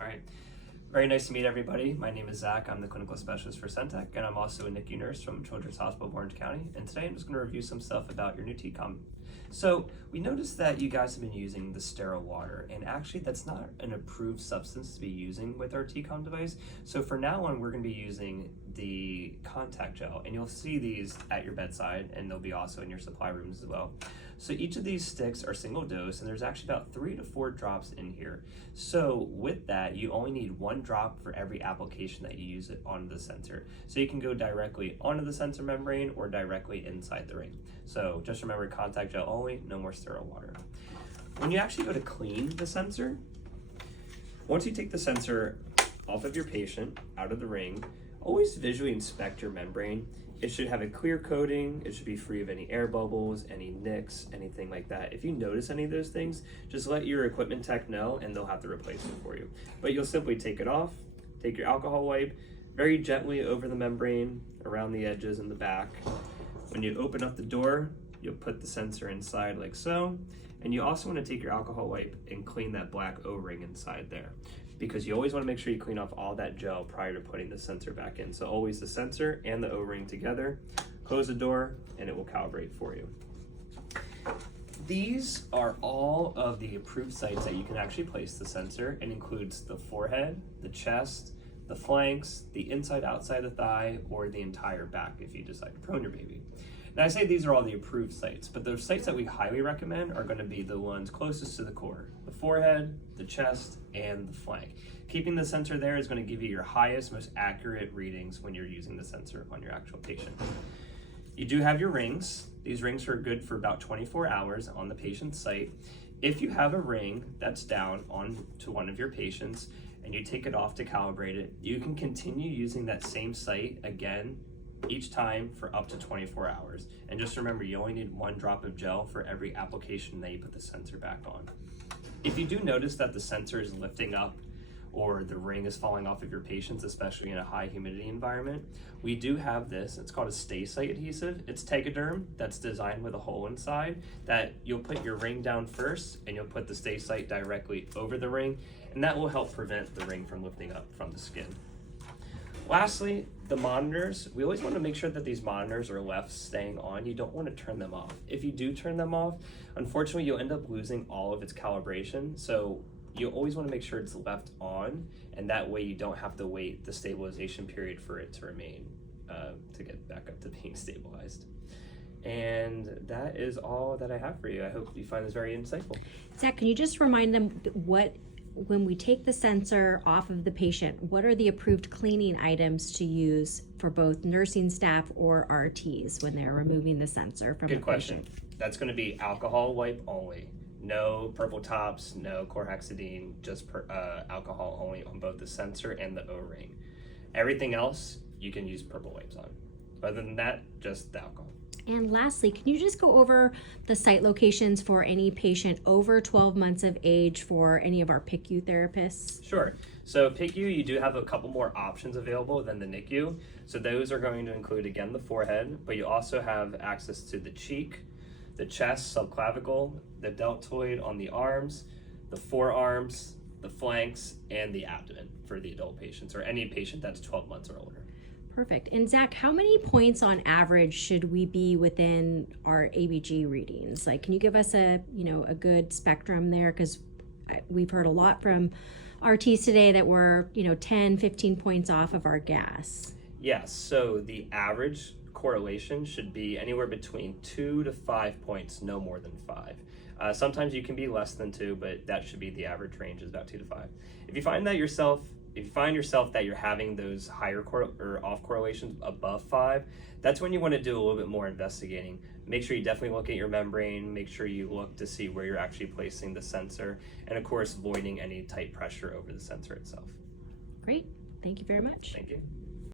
All right. Very nice to meet everybody. My name is Zach. I'm the clinical specialist for Centec, and I'm also a NICU nurse from Children's Hospital of Orange County. And today I'm just going to review some stuff about your new TCOM. So we noticed that you guys have been using the sterile water, and actually that's not an approved substance to be using with our TCOM device. So for now on, we're going to be using the contact gel, and you'll see these at your bedside, and they'll be also in your supply rooms as well. So each of these sticks are single dose, and there's actually about 3 to 4 drops in here. So with that, you only need 1 drop for every application that you use it onto the sensor. So you can go directly onto the sensor membrane or directly inside the ring. So just remember, contact gel only, no more sterile water. When you actually go to clean the sensor, once you take the sensor off of your patient, out of the ring, always visually inspect your membrane. It should have a clear coating. It should be free of any air bubbles, any nicks, anything like that. If you notice any of those things, just let your equipment tech know and they'll have to replace it for you. But you'll simply take it off, take your alcohol wipe, very gently over the membrane, around the edges and the back. When you open up the door, you'll put the sensor inside like so. And you also want to take your alcohol wipe and clean that black O-ring inside there, because you always want to make sure you clean off all that gel prior to putting the sensor back in. So always the sensor and the O-ring together. Close the door and it will calibrate for you. These are all of the approved sites that you can actually place the sensor. It includes the forehead, the chest, the flanks, the inside, outside the thigh, or the entire back if you decide to prone your baby. Now I say these are all the approved sites, but the sites that we highly recommend are going to be the ones closest to the core: the forehead, the chest, and the flank. Keeping the sensor there is going to give you your highest, most accurate readings when you're using the sensor on your actual patient. You do have your rings. These rings are good for about 24 hours on the patient's site. If you have a ring that's down on to one of your patients and you take it off to calibrate it, you can continue using that same site again each time for up to 24 hours. And just remember, you only need 1 drop of gel for every application that you put the sensor back on. If you do notice that the sensor is lifting up or the ring is falling off of your patients, especially in a high humidity environment, we do have this. It's called a stay site adhesive. It's Tegaderm that's designed with a hole inside that you'll put your ring down first and you'll put the stay site directly over the ring, and that will help prevent the ring from lifting up from the skin. Lastly, the monitors. We always want to make sure that these monitors are left staying on. You don't want to turn them off. If you do turn them off, unfortunately, you'll end up losing all of its calibration. So you always want to make sure it's left on, and that way you don't have to wait the stabilization period for it to remain, to get back up to being stabilized. And that is all that I have for you. I hope you find this very insightful. Zach, can you just remind them when we take the sensor off of the patient, what are the approved cleaning items to use for both nursing staff or RTs when they're removing the sensor from the patient? Good question. That's going to be alcohol wipe only. No purple tops, no chlorhexidine, just alcohol only on both the sensor and the O-ring. Everything else you can use purple wipes on. Other than that, just the alcohol. And lastly, can you just go over the site locations for any patient over 12 months of age for any of our PICU therapists? Sure. So PICU, you do have a couple more options available than the NICU. So those are going to include, again, the forehead, but you also have access to the cheek, the chest, subclavicle, the deltoid on the arms, the forearms, the flanks, and the abdomen for the adult patients or any patient that's 12 months or older. Perfect. And Zach, how many points on average should we be within our ABG readings? Like, can you give us a good spectrum there? Because we've heard a lot from RTs today that we're 10, 15 points off of our gas. Yes. So the average correlation should be anywhere between 2 to 5 points, no more than 5. Sometimes you can be less than 2, but that should be the average range is about 2 to 5. If you find yourself that you're having those higher or off correlations above 5, that's when you want to do a little bit more investigating. Make sure you definitely look at your membrane, make sure you look to see where you're actually placing the sensor, and of course, avoiding any tight pressure over the sensor itself. Great. Thank you very much. Thank you.